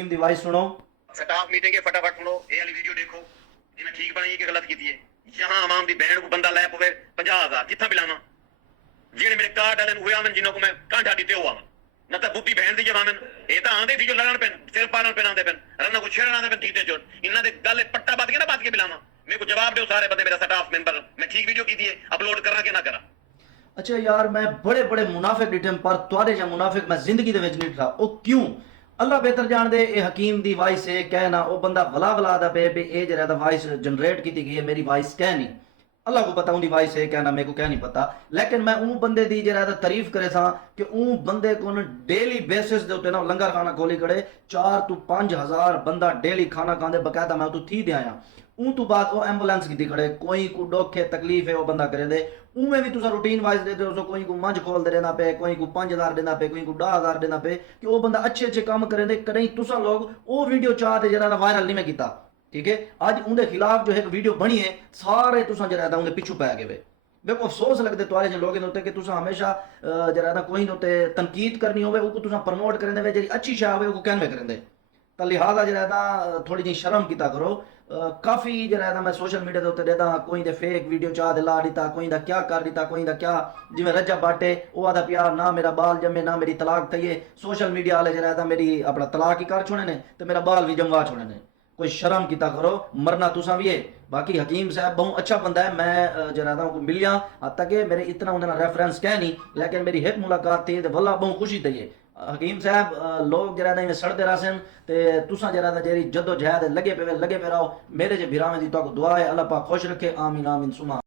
हकीम दी voice सुनो। Staff meeting है, फटाफट सुनो, ये वाली वीडियो देखो, इन्हें ठीक बनाई कि गलत की है। यहाँ आवाम की बहन को बंदा लै पवे 50,000 कितना पिलावा, जेड़े मेरे कार्ड वाले हुए आवन जिन्हों को मैं कांठा दिते हुआ न तो बुद्धि बहन दी जवान ये तो आंदे थी जो लड़न पेन सिर पालन पे आंदे पेन रन को छेड़न आंदे पेन थीते जो इन्हां दे गल पट्टा बात के ना बात के पिलावा। मेरे को जवाब दो सारे बंदे, मेरा स्टाफ मेंबर, मैं ठीक वीडियो की थी अपलोड करा कि ना करा। अच्छा यार, मैं बड़े बड़े मुनाफिक डिठे पर तुआरे जा मुनाफिक मैं जिंदगी दे विच नहीं डिठा। ओ क्यों? अल्लाह बेहतर जान दे। ए हकीम दी वॉइस है कहना ओ बंदा भला भला दा पे भी ए जरा दा वॉइस जनरेट की गई है, मेरी वॉइस कह नहीं। अल्लाह को पता उनकी वॉइस है कहना, मेरे को कह नहीं पता। लेकिन मैं उन बंदे दी जरा दा तारीफ करे सा कि उन बंदे को डेली बेसिस दे उत्ते ना लंगर खाना खोली खड़े 4 तो 5,000 बंदा डेली खाना खांदे बकायदा। मैं तो थी दे आया उन तो बाद वो एम्बुलेंस की खड़े, कोई को डोखे तकलीफ है वो बंदा करे दे। उमें भी तुसा रूटीन वाइज दे दो, कोई को मंझ खोल दे देना पे, कोई को 5,000 देना पे, कोई को 10,000 देना पे कि वो बंदा अच्छे अच्छे काम करे दे। कहीं तुसा लोग वो वीडियो चाहते जरा वायरल नहीं मैं किया, ठीक है। आज उनके खिलाफ जो है वीडियो बनी है, सारे तुसा जरा उनके पिछू पै गए। मेरे को अफसोस लगते तुम्हारे जो लोग होते कि तुसा हमेशा जरा कोई होते तनकीद करनी हो तुसा प्रमोट करें दे, जी अच्छी शाह हो कहने करें दे। तो लिहाजा जरा थोड़ी जी शर्म किया करो। काफ़ी जरा मैं सोशल मीडिया के उत्ते देता कोई दे फेक वीडियो चाह दे ला दिता, कोई दा क्या कर दिता, कोई दा क्या जिवें रजा बाटे वो आदा पिया ना मेरा बाल जमे ना मेरी तलाक थी है। सोशल मीडिया वाले जरा मेरी अपना तलाक ही कर छोड़े ने तो मेरा बाल भी जमवा छोड़े ने। कोई शर्म किया करो, मरना तुसा भी है। बाकी हकीम साहब बहुत अच्छा बंदा है, मैं जरा को मिलिया तक मेरे इतना उन्हें रेफरेंस कह नहीं, लेकिन मेरी एक मुलाकात थी तो भला बहुत खुशी थी। हकीम साहब लोग जरा में सड़ते रसन ते तुसा जरा जेरी जदोजहद लगे पे रहो। मेरे जे भिरावें दी तो दुआ है, अल्लाह पाक खुश रखे। आमीन आमीन सुमा।